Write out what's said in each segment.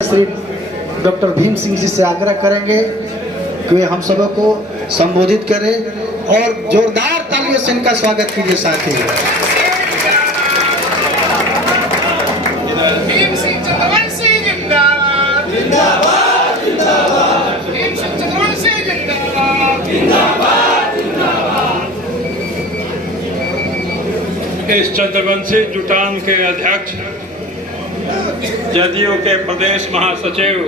Shri doctor Bhim Singh ji से आग्रह करेंगे कि वे हम सबों को संबोधित करें और जोरदार तालियों से इनका स्वागत कीजिए। साथ ही भीम सिंह चंद्रवंशी जिंदाबाद जिंदाबाद जिंदाबाद। भीम सिंह चंद्रवंशी जिंदाबाद जिंदाबाद जिंदाबाद। इस चंद्रवंशी जुटान के अध्यक्ष जदयू के प्रदेश महासचिव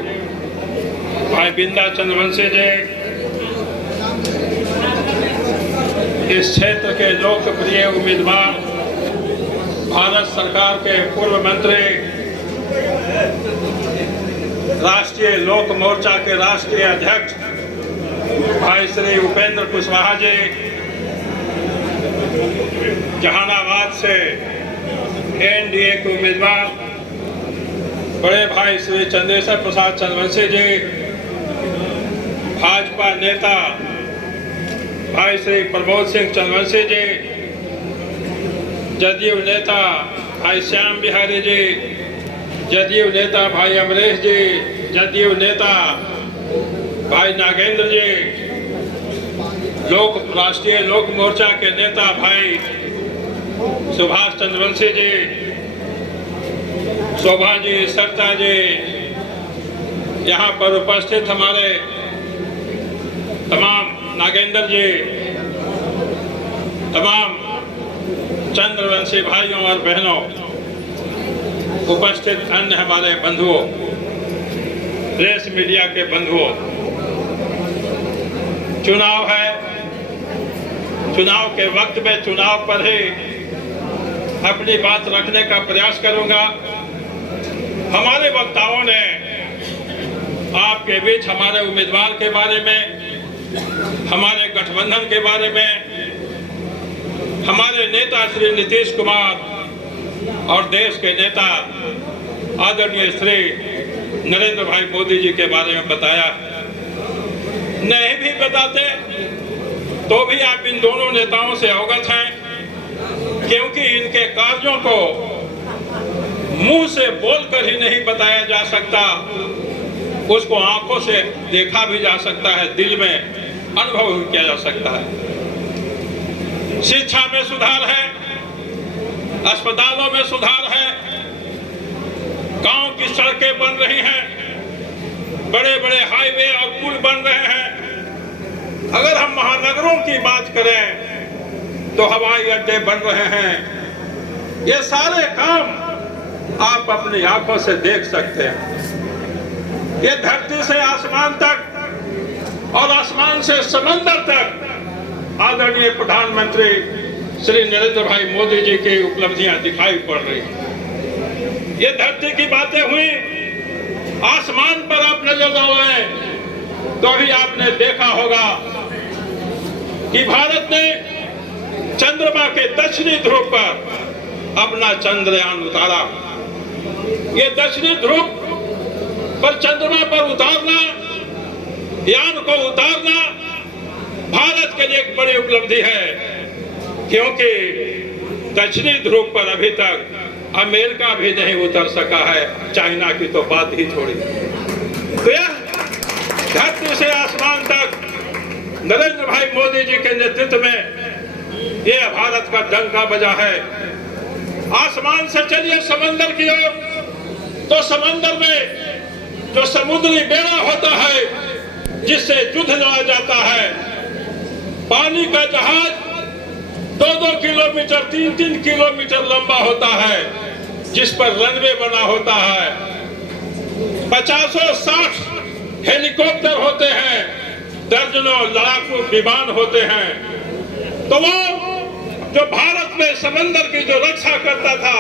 भाई बिंदा चंद्रवंशी जी, इस क्षेत्र के लोकप्रिय उम्मीदवार भारत सरकार के पूर्व मंत्री, राष्ट्रीय लोक मोर्चा के राष्ट्रीय अध्यक्ष भाई श्री उपेंद्र कुशवाहा जी, जहानाबाद से एनडीए के उम्मीदवार बड़े भाई श्री चंद्रेश्वर प्रसाद चंद्रवंशी जी, भाजपा नेता भाई श्री प्रमोद सिंह चंद्रवंशी जी, जदयू नेता भाई श्याम बिहारी जी, जदयू नेता भाई अमरेश जी, जदयू नेता भाई नागेंद्र जी, राष्ट्रीय लोक मोर्चा के नेता भाई सुभाष चंद्रवंशी जी, शोभा जी, सरता जी, यहाँ पर उपस्थित हमारे तमाम नागेंद्र जी, तमाम चंद्रवंशी भाइयों और बहनों, उपस्थित अन्य हमारे बंधुओं, प्रेस मीडिया के बंधुओं, चुनाव है। चुनाव के वक्त में चुनाव पर ही अपनी बात रखने का प्रयास करूंगा। हमारे वक्ताओं ने आपके बीच हमारे उम्मीदवार के बारे में, हमारे गठबंधन के बारे में, हमारे नेता श्री नीतीश कुमार और देश के नेता आदरणीय श्री नरेंद्र भाई मोदी जी के बारे में बताया। नहीं भी बताते तो भी आप इन दोनों नेताओं से अवगत हैं, क्योंकि इनके कार्यों को मुंह से बोलकर ही नहीं बताया जा सकता, उसको आंखों से देखा भी जा सकता है, दिल में अनुभव भी किया जा सकता है। शिक्षा में सुधार है, अस्पतालों में सुधार है, गांव की सड़कें बन रही हैं, बड़े बड़े हाईवे और पुल बन रहे हैं। अगर हम महानगरों की बात करें तो हवाई अड्डे बन रहे हैं। ये सारे काम आप अपनी आंखों से देख सकते हैं। ये धरती से आसमान तक और आसमान से समंदर तक आदरणीय प्रधानमंत्री श्री नरेंद्र भाई मोदी जी की उपलब्धियां दिखाई पड़ रही हैं। ये धरती की बातें हुई, आसमान पर आप नजर डालें तो भी आपने देखा होगा कि भारत ने चंद्रमा के दक्षिणी ध्रुव पर अपना चंद्रयान उतारा। ये दक्षिणी ध्रुव पर चंद्रमा पर उतारना, यान को उतारना भारत के लिए एक बड़ी उपलब्धि है, क्योंकि दक्षिणी ध्रुव पर अभी तक अमेरिका भी नहीं उतर सका है, चाइना की तो बात ही छोड़ी। तो यह धरती से आसमान तक नरेंद्र भाई मोदी जी के नेतृत्व में यह भारत का डंका बजा है। आसमान से चलिए समंदर की ओर, तो समंदर में जो समुद्री बेड़ा होता है जिससे युद्ध लड़ा जाता है, पानी का जहाज 2-2 किलोमीटर 3-3 किलोमीटर लंबा होता है, जिस पर रनवे बना होता है, 50-60 हेलीकॉप्टर होते हैं, दर्जनों लड़ाकू विमान होते हैं। तो वो जो भारत में समंदर की जो रक्षा करता था,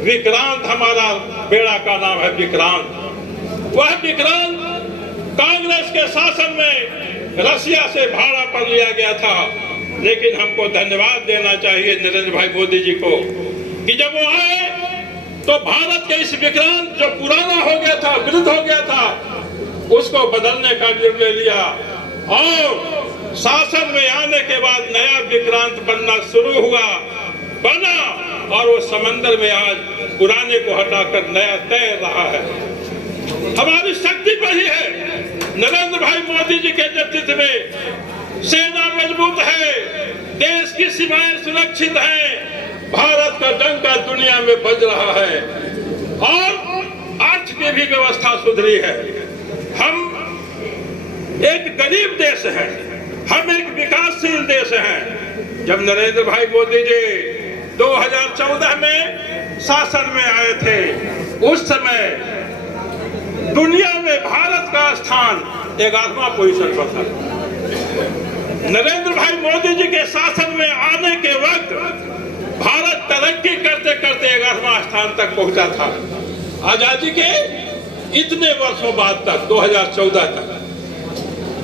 विक्रांत, हमारा बेड़ा का नाम है विक्रांत। वह विक्रांत कांग्रेस के शासन में रसिया से भाड़ा पर लिया गया था, लेकिन हमको धन्यवाद देना चाहिए नरेंद्र भाई मोदी जी को कि जब वो आए तो भारत के इस विक्रांत जो पुराना हो गया था, वृद्ध हो गया था, उसको बदलने का निर्णय लिया और शासन में आने के बाद नया विक्रांत बनना शुरू हुआ, बना, और वो समंदर में आज पुराने को हटाकर नया तैर रहा है। हमारी शक्ति पर ही है। नरेंद्र भाई मोदी जी के नेतृत्व में सेना मजबूत है, देश की सीमाएं सुरक्षित हैं, भारत का डंका दुनिया में बज रहा है और अर्थ की भी व्यवस्था सुधरी है। हम एक गरीब देश है, हम एक विकासशील देश हैं। जब नरेंद्र भाई मोदी जी 2014 में शासन में आए थे, उस समय दुनिया में भारत का स्थान 11वां पोजीशन पर था। नरेंद्र भाई मोदी जी के शासन में आने के वक्त भारत तरक्की करते करते 11वां स्थान तक पहुंचा था। आजादी के इतने वर्षों बाद तक, 2014 तक,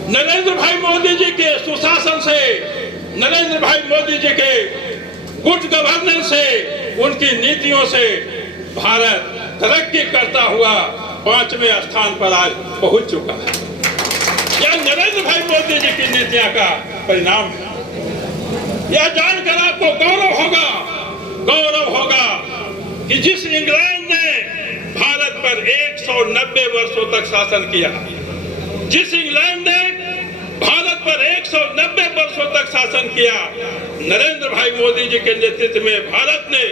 नरेंद्र भाई मोदी जी के सुशासन से, नरेंद्र भाई मोदी जी के गुड गवर्नेंस से, उनकी नीतियों से भारत तरक्की करता हुआ 5वें स्थान पर आज पहुंच चुका है। यह नरेंद्र भाई मोदी जी की नीतियां का परिणाम है। यह जानकर आपको गौरव होगा कि जिस इंग्लैंड ने भारत पर 190 वर्षों तक शासन किया, जिस इंग्लैंड ने भारत पर 190 वर्षों तक शासन किया, नरेंद्र भाई मोदी जी के नेतृत्व में भारत ने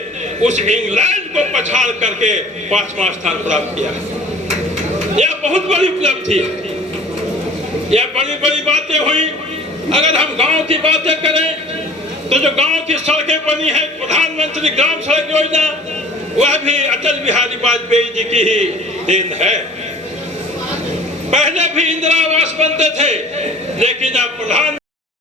उस इंग्लैंड को पछाड़ करके 5वां स्थान प्राप्त किया। यह बहुत बड़ी उपलब्धि है। यह बड़ी बड़ी बातें हुई। अगर हम गांव की बातें करें तो जो गांव की सड़कें बनी है, प्रधानमंत्री ग्राम सड़क योजना, वह भी अटल बिहारी वाजपेयी जी की ही देन है। पहले भी इंदिरा आवास बनते थे, लेकिन अब प्रधान